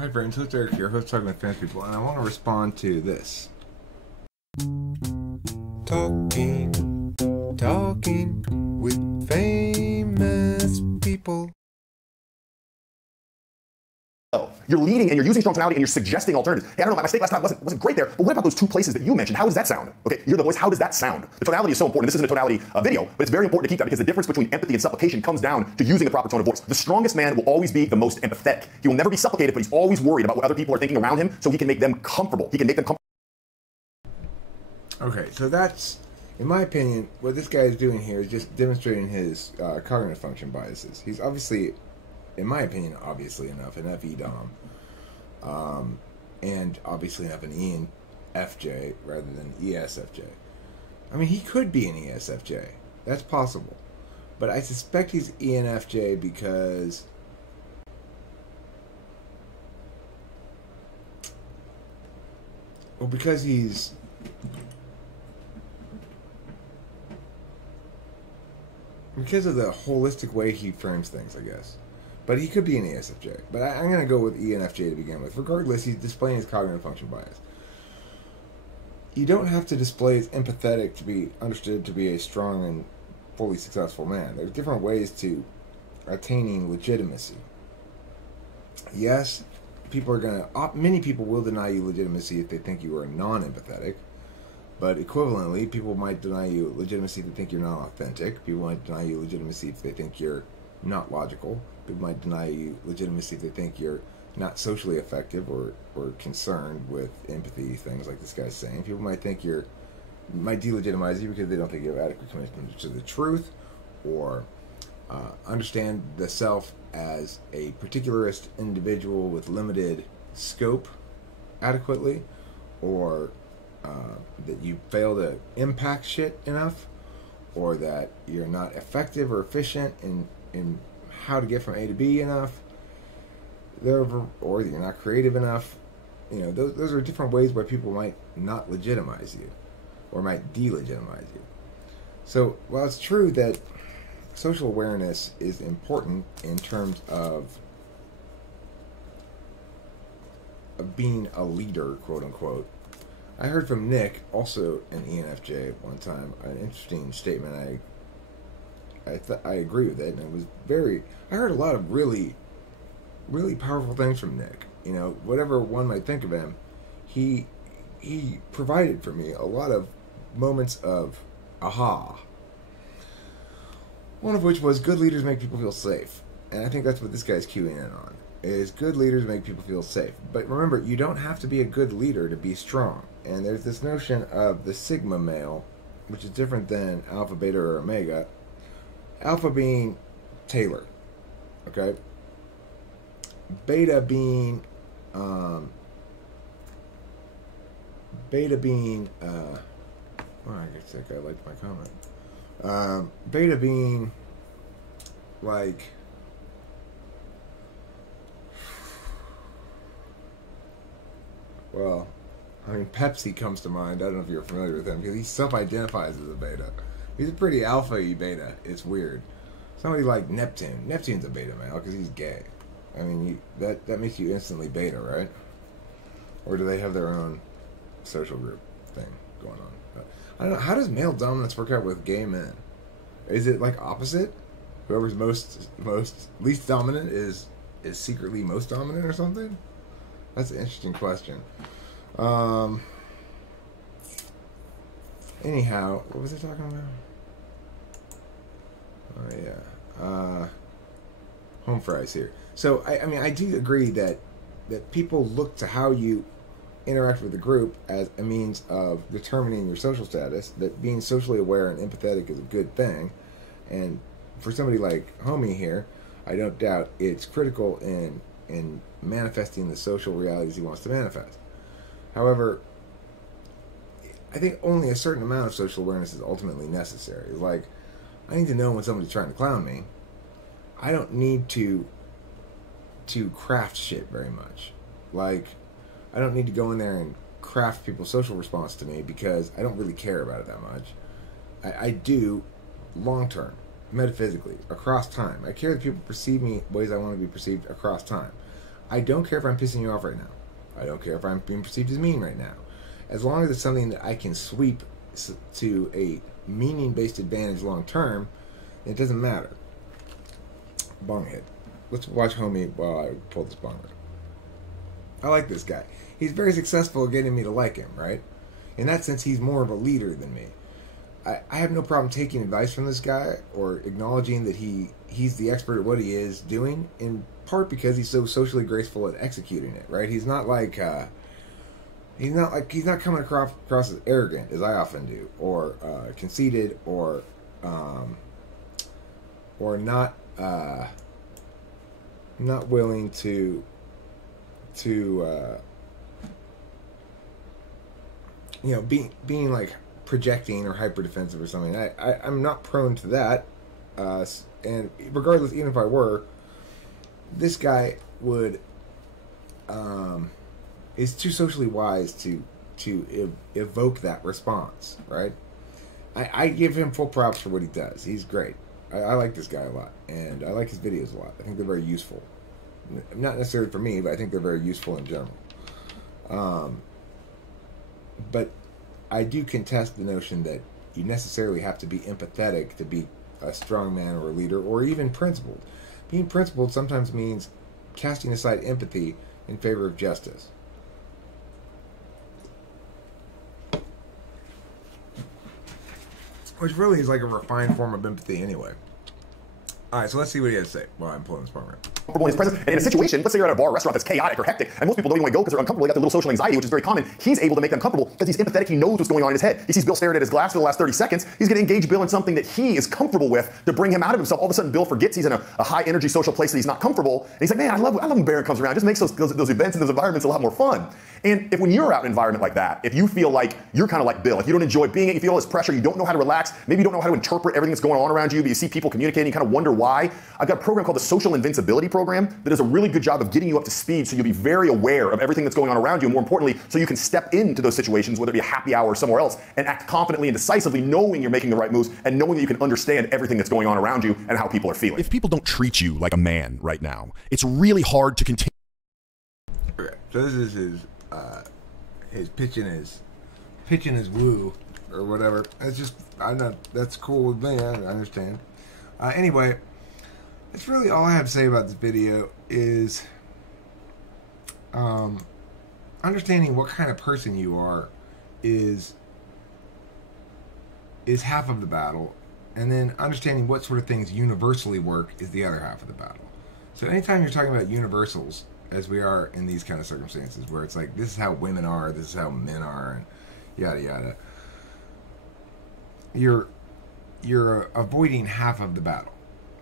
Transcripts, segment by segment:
Hi friends, host Eric here, host Talking with Famous People, and I want to respond to this. Talking with famous people. You're leading and you're using strong tonality and you're suggesting alternatives. Hey, I don't know, my mistake last time wasn't great there, but what about those two places that you mentioned? How does that sound? Okay, you're the voice, how does that sound? The tonality is so important. This isn't a tonality video, but it's very important to keep that because the difference between empathy and supplication comes down to using the proper tone of voice. The strongest man will always be the most empathetic. He will never be supplicated, but he's always worried about what other people are thinking around him so he can make them comfortable. He can make them comfortable. Okay, so that's, in my opinion, what this guy is doing here is just demonstrating his cognitive function biases. He's obviously, in my opinion, obviously enough an FE-DOM. And obviously enough an ENFJ rather than ESFJ. I mean, he could be an ESFJ. That's possible. But I suspect he's ENFJ because he's because of the holistic way he frames things, I guess. But he could be an ESFJ. But I'm going to go with ENFJ to begin with. Regardless, he's displaying his cognitive function bias. You don't have to display as empathetic to be understood to be a strong and fully successful man. There's different ways to attaining legitimacy. Yes, many people will deny you legitimacy if they think you are non-empathetic. But equivalently, people might deny you legitimacy if they think you're not authentic. People might deny you legitimacy if they think you're not logical. People might deny you legitimacy if they think you're not socially effective or concerned with empathy, things like this guy's saying. People might think might delegitimize you because they don't think you have adequate commitment to the truth, or understand the self as a particularist individual with limited scope adequately, or that you fail to impact shit enough, or that you're not effective or efficient in how to get from A to B enough, or that you're not creative enough. You know, those are different ways where people might not legitimize you, or might delegitimize you. So, while it's true that social awareness is important in terms of being a leader, quote unquote, I heard from Nick, also an ENFJ, one time, an interesting statement. I agree with it, and it was I heard a lot of really, really powerful things from Nick. You know, whatever one might think of him, he provided for me a lot of moments of aha. One of which was good leaders make people feel safe, and I think that's what this guy's cueing in on. Is good leaders make people feel safe. But remember, you don't have to be a good leader to be strong. And there's this notion of the sigma male, which is different than alpha, beta, or omega. Alpha being Taylor, okay? Beta being, oh, I guess that guy liked my comment. Beta being, like, well, I mean, Pepsi comes to mind. I don't know if you're familiar with him, because he self-identifies as a beta. He's a pretty alpha-y beta. It's weird. Somebody like Neptune. Neptune's a beta male because he's gay. I mean, that makes you instantly beta, right? Or do they have their own social group thing going on? I don't know. How does male dominance work out with gay men? Is it like opposite? Whoever's least dominant is secretly most dominant or something? That's an interesting question. Anyhow, what was I talking about? Oh yeah, home fries here. So I mean, I do agree that people look to how you interact with the group as a means of determining your social status. That being socially aware and empathetic is a good thing, and for somebody like Homie here, I don't doubt it's critical in manifesting the social realities he wants to manifest. However, I think only a certain amount of social awareness is ultimately necessary. Like, I need to know when somebody's trying to clown me. I don't need to craft shit very much. Like, I don't need to go in there and craft people's social response to me because I don't really care about it that much. I do long term, metaphysically, across time. I care that people perceive me ways I want to be perceived across time. I don't care if I'm pissing you off right now. I don't care if I'm being perceived as mean right now. As long as it's something that I can sweep to a meaning-based advantage long term, it doesn't matter. Bong hit. Let's watch homie while I pull this bong out. I like this guy. He's very successful at getting me to like him, right? In that sense, he's more of a leader than me. I have no problem taking advice from this guy or acknowledging that he's the expert at what he is doing, in part because he's so socially graceful at executing it, right? He's not coming across as arrogant as I often do, or conceited, or not willing to being like projecting or hyper defensive or something. I'm not prone to that, and regardless, even if I were, this guy would is too socially wise to evoke that response, right? I give him full props for what he does. He's great. I like this guy a lot, and I like his videos a lot. I think they're very useful. Not necessarily for me, but I think they're very useful in general. But I do contest the notion that you necessarily have to be empathetic to be a strong man or a leader, or even principled. Being principled sometimes means casting aside empathy in favor of justice. Which really is like a refined form of empathy anyway. Alright, so let's see what he has to say while I'm pulling this part around. Comfortable in his presence. And in a situation, let's say you're at a bar or restaurant that's chaotic or hectic, and most people don't even want to go because they're uncomfortable. They got their little social anxiety, which is very common. He's able to make them comfortable because he's empathetic. He knows what's going on in his head. He sees Bill staring at his glass for the last 30 seconds. He's going to engage Bill in something that he is comfortable with to bring him out of himself. All of a sudden, Bill forgets he's in a high energy social place that he's not comfortable. And he's like, man, I love when Baron comes around. It just makes those events and those environments a lot more fun. And if when you're out in an environment like that, if you feel like you're kind of like Bill, if you don't enjoy being it, you feel all this pressure, you don't know how to relax, maybe you don't know how to interpret everything that's going on around you, but you see people communicating, you kind of wonder why. I've got a program called the Social Invincibility Program that does a really good job of getting you up to speed so you'll be very aware of everything that's going on around you, and more importantly, so you can step into those situations, whether it be a happy hour or somewhere else, and act confidently and decisively, knowing you're making the right moves and knowing that you can understand everything that's going on around you and how people are feeling. If people don't treat you like a man right now, it's really hard to continue. Okay, so this is his pitching his woo or whatever. It's just, that's cool with me. I understand. Anyway, that's really all I have to say about this video. Is understanding what kind of person you are is half of the battle, and then understanding what sort of things universally work is the other half of the battle. So anytime you're talking about universals, as we are in these kind of circumstances, where it's like, this is how women are, this is how men are, and yada yada, you're avoiding half of the battle.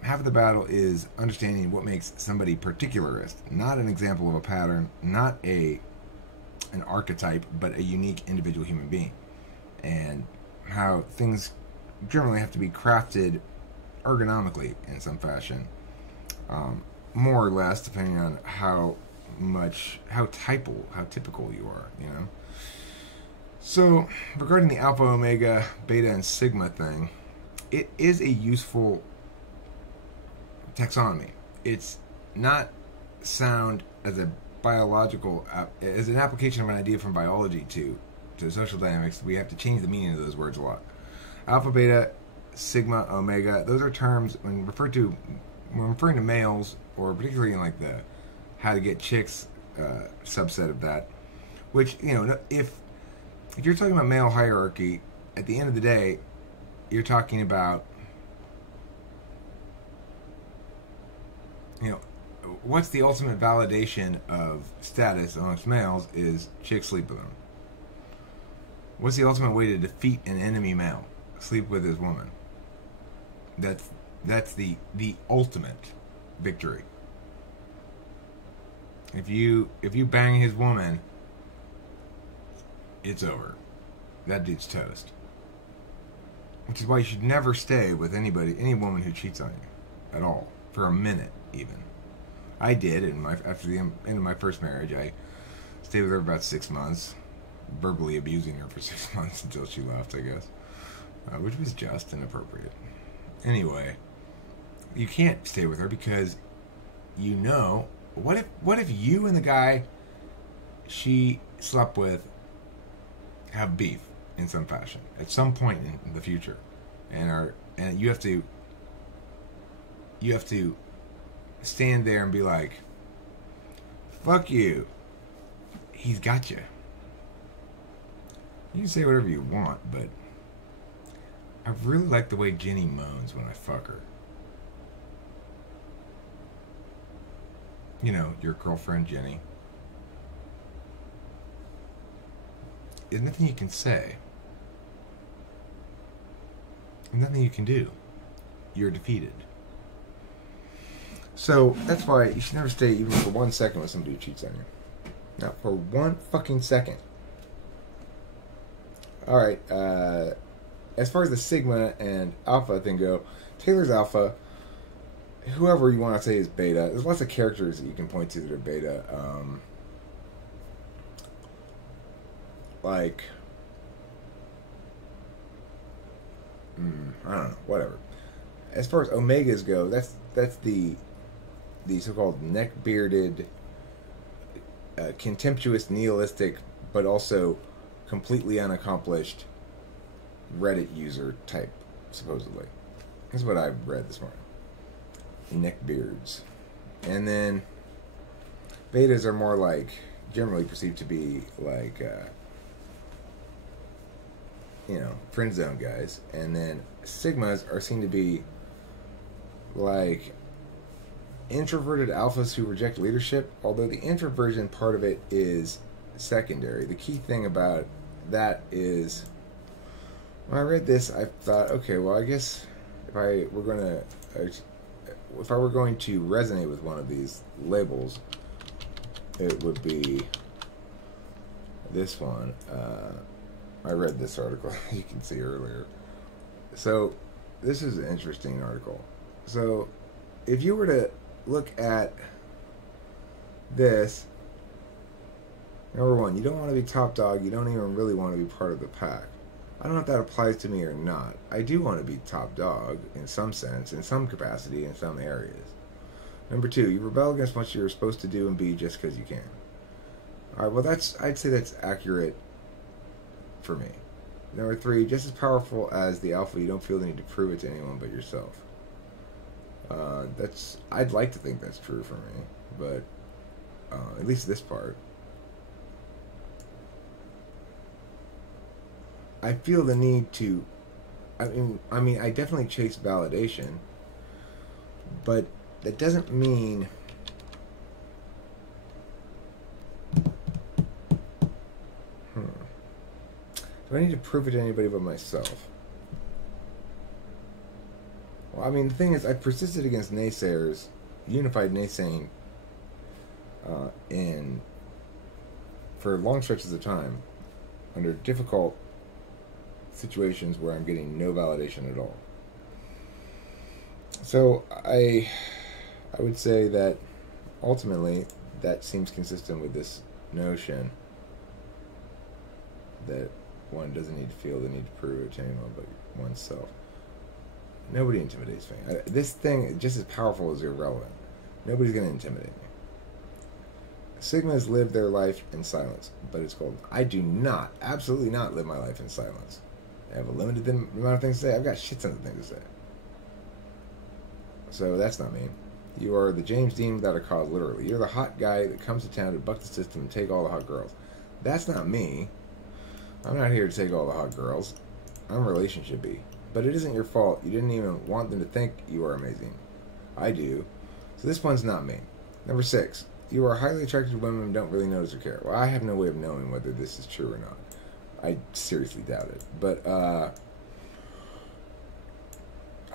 Half of the battle is understanding what makes somebody particularist, not an example of a pattern, not an archetype, but a unique individual human being, and how things generally have to be crafted ergonomically in some fashion, more or less, depending on how typical you are, you know. So regarding the alpha, omega, beta, and sigma thing, it is a useful taxonomy. It's not sound as a biological, as an application of an idea from biology to social dynamics. We have to change the meaning of those words a lot. Alpha, beta, sigma, omega, those are terms when referring to males, or particularly in like the how to get chicks subset of that, which, you know, if you're talking about male hierarchy, at the end of the day, you're talking about, you know, what's the ultimate validation of status amongst males is chicks sleep with them. What's the ultimate way to defeat an enemy male? Sleep with his woman. That's the ultimate victory. If you bang his woman, it's over. That dude's toast. Which is why you should never stay with any woman who cheats on you at all, for a minute even. I did, after the end of my first marriage, I stayed with her about 6 months, verbally abusing her for 6 months until she left, I guess, which was just inappropriate. Anyway, you can't stay with her because you know what if you and the guy she slept with have beef in some fashion at some point in the future, and you have to stand there and be like, fuck you, he's got you. You can say whatever you want, but I really like the way Jenny moans when I fuck her. You know, your girlfriend Jenny. There's nothing you can say. There's nothing you can do. You're defeated. So that's why you should never stay even for 1 second with somebody who cheats on you. Not for 1 fucking second. Alright, as far as the sigma and alpha thing go, Taylor's alpha. Whoever you want to say is beta. There's lots of characters that you can point to that are beta. Like, I don't know, whatever. As far as omegas go, that's the so-called neck-bearded, contemptuous, nihilistic, but also completely unaccomplished Reddit user type, supposedly. That's what I read this morning. Neckbeards. And then betas are more like, generally perceived to be like, friend zone guys. And then sigmas are seen to be like introverted alphas who reject leadership, although the introversion part of it is secondary. The key thing about that is, when I read this, I thought, okay, well, I guess if I were going to resonate with one of these labels, it would be this one. I read this article you can see earlier. So this is an interesting article. So if you were to look at this, number one, you don't want to be top dog. You don't even really want to be part of the pack. I don't know if that applies to me or not. I do want to be top dog in some sense, in some capacity, in some areas. Number two, you rebel against what you're supposed to do and be just because you can. Alright, well I'd say that's accurate for me. Number three, just as powerful as the alpha, you don't feel the need to prove it to anyone but yourself. I'd like to think that's true for me, but at least this part. I feel the need to, I mean, I definitely chase validation, but that doesn't mean do I need to prove it to anybody but myself? Well, I mean, the thing is, I persisted against naysayers, unified naysaying, for long stretches of time, under difficult situations where I'm getting no validation at all. So I would say that ultimately that seems consistent with this notion that one doesn't need to feel the need to prove it to anyone but oneself. Nobody intimidates me. This thing, just as powerful, is irrelevant. Nobody's going to intimidate me. Sigmas live their life in silence, but it's called, I do not, absolutely not live my life in silence. I have a limited amount of things to say. I've got shit tons of things to say. So that's not me. You are the James Dean without a cause, literally. You're the hot guy that comes to town to buck the system and take all the hot girls. That's not me. I'm not here to take all the hot girls. I'm relationshipy. But it isn't your fault. You didn't even want them to think you are amazing. I do. So this one's not me. Number 6. You are highly attracted to women and don't really notice or care. Well, I have no way of knowing whether this is true or not. I seriously doubt it. But, I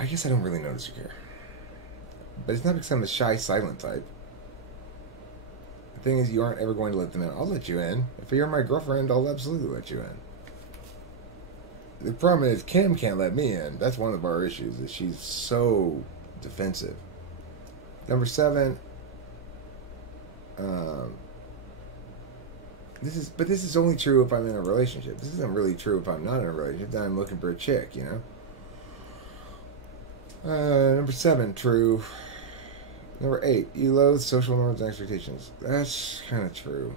guess I don't really notice or care. But it's not because I'm a shy, silent type. The thing is, you aren't ever going to let them in. I'll let you in. If you're my girlfriend, I'll absolutely let you in. The problem is, Kim can't let me in. That's one of our issues, is she's so defensive. Number 7, this is only true if I'm in a relationship. This isn't really true if I'm not in a relationship. Then I'm looking for a chick, you know. Number 7, true. Number 8, you loathe social norms and expectations. That's kind of true.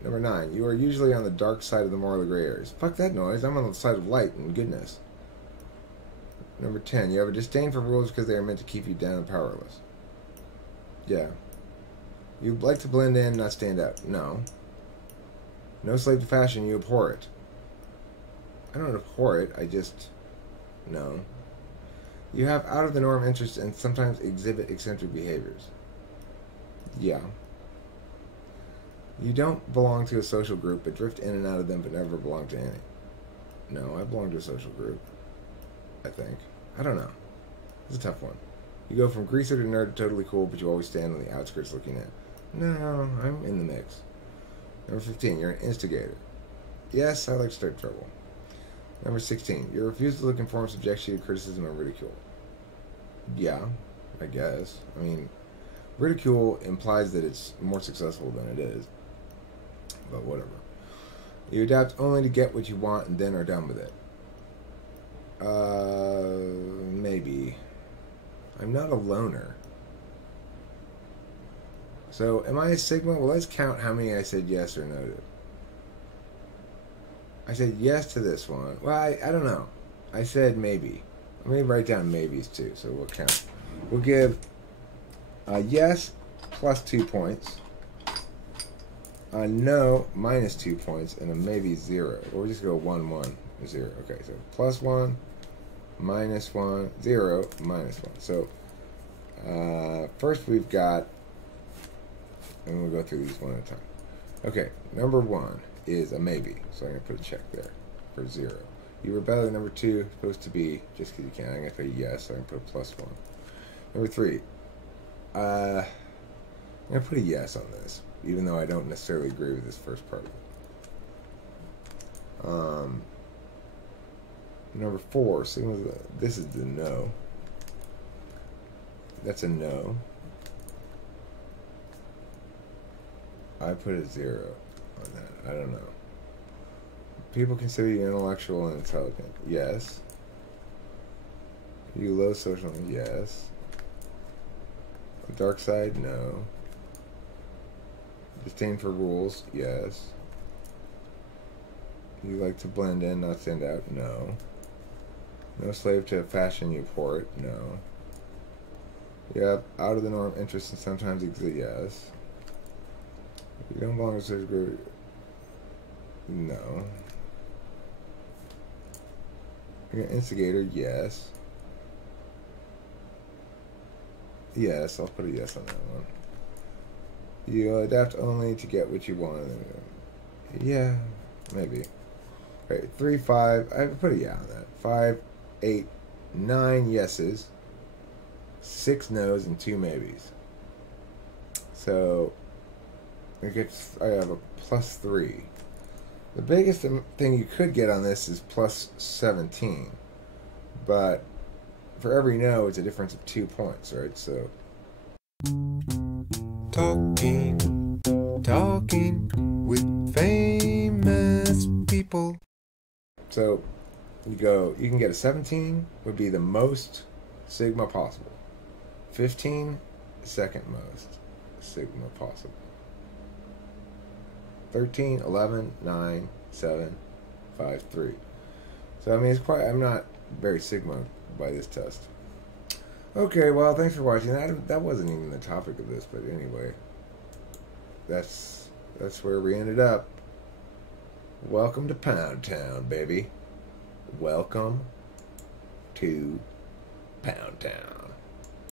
Number 9, you are usually on the dark side of the morally gray areas. Fuck that noise. I'm on the side of light and goodness. Number 10, you have a disdain for rules because they are meant to keep you down and powerless. Yeah. You like to blend in, not stand out. No. No slave to fashion, you abhor it. I don't abhor it, I just... No. You have out-of-the-norm interests and sometimes exhibit eccentric behaviors. Yeah. You don't belong to a social group, but drift in and out of them, but never belong to any. No, I belong to a social group. I think. I don't know. It's a tough one. You go from greaser to nerd to totally cool, but you always stand on the outskirts looking in. No, I'm in the mix. Number 15, you're an instigator. Yes, I like to start trouble. Number 16, your refusal to conform subjects you to criticism and ridicule. Yeah, I guess. I mean, ridicule implies that it's more successful than it is. But whatever. You adapt only to get what you want and then are done with it. Maybe. I'm not a loner. So, am I a Sigma? Well, let's count how many I said yes or no to. I said yes to this one. Well, I don't know. I said maybe. Let me write down maybes too, so we'll count. We'll give a yes plus 2 points, a no minus 2 points, and a maybe 0. Or we'll just go 1, 1, 0. Okay, so plus 1, minus 1, 0, minus 1. So, first we've got, and we'll go through these one at a time. Okay, number 1 is a maybe, so I'm going to put a check there for 0. You rebel. Number 2 is supposed to be just because you can. I'm going to say yes, so I'm going to put a plus 1. Number 3, I'm going to put a yes on this, even though I don't necessarily agree with this first part of it. Number 4, this is the no. That's a no. I put a 0 on that. I don't know. People consider you intellectual and intelligent. Yes. You low social. Yes. The dark side. No. Disdain for rules. Yes. You like to blend in, not stand out. No. No slave to fashion. You abhor it. No. You have out of the norm interests and sometimes exist. Yes. You don't belong to a social group. No. You're an instigator. Yes. Yes, I'll put a yes on that one. You adapt only to get what you want. Yeah, maybe. Okay, 3, 5. I put a yeah on that. 5, 8, 9 yeses, 6 nos, and 2 maybes. So I have a plus 3. The biggest thing you could get on this is plus 17. But for every no, it's a difference of 2 points, right? So talking with famous people. So you can get a 17 would be the most sigma possible. 15, second most sigma possible. 13, 11, 9, 7, 5, 3. So I mean, I'm not very sigma by this test. Okay, well, thanks for watching. That wasn't even the topic of this, but anyway, that's where we ended up. Welcome to Pound Town, baby. Welcome to Pound Town.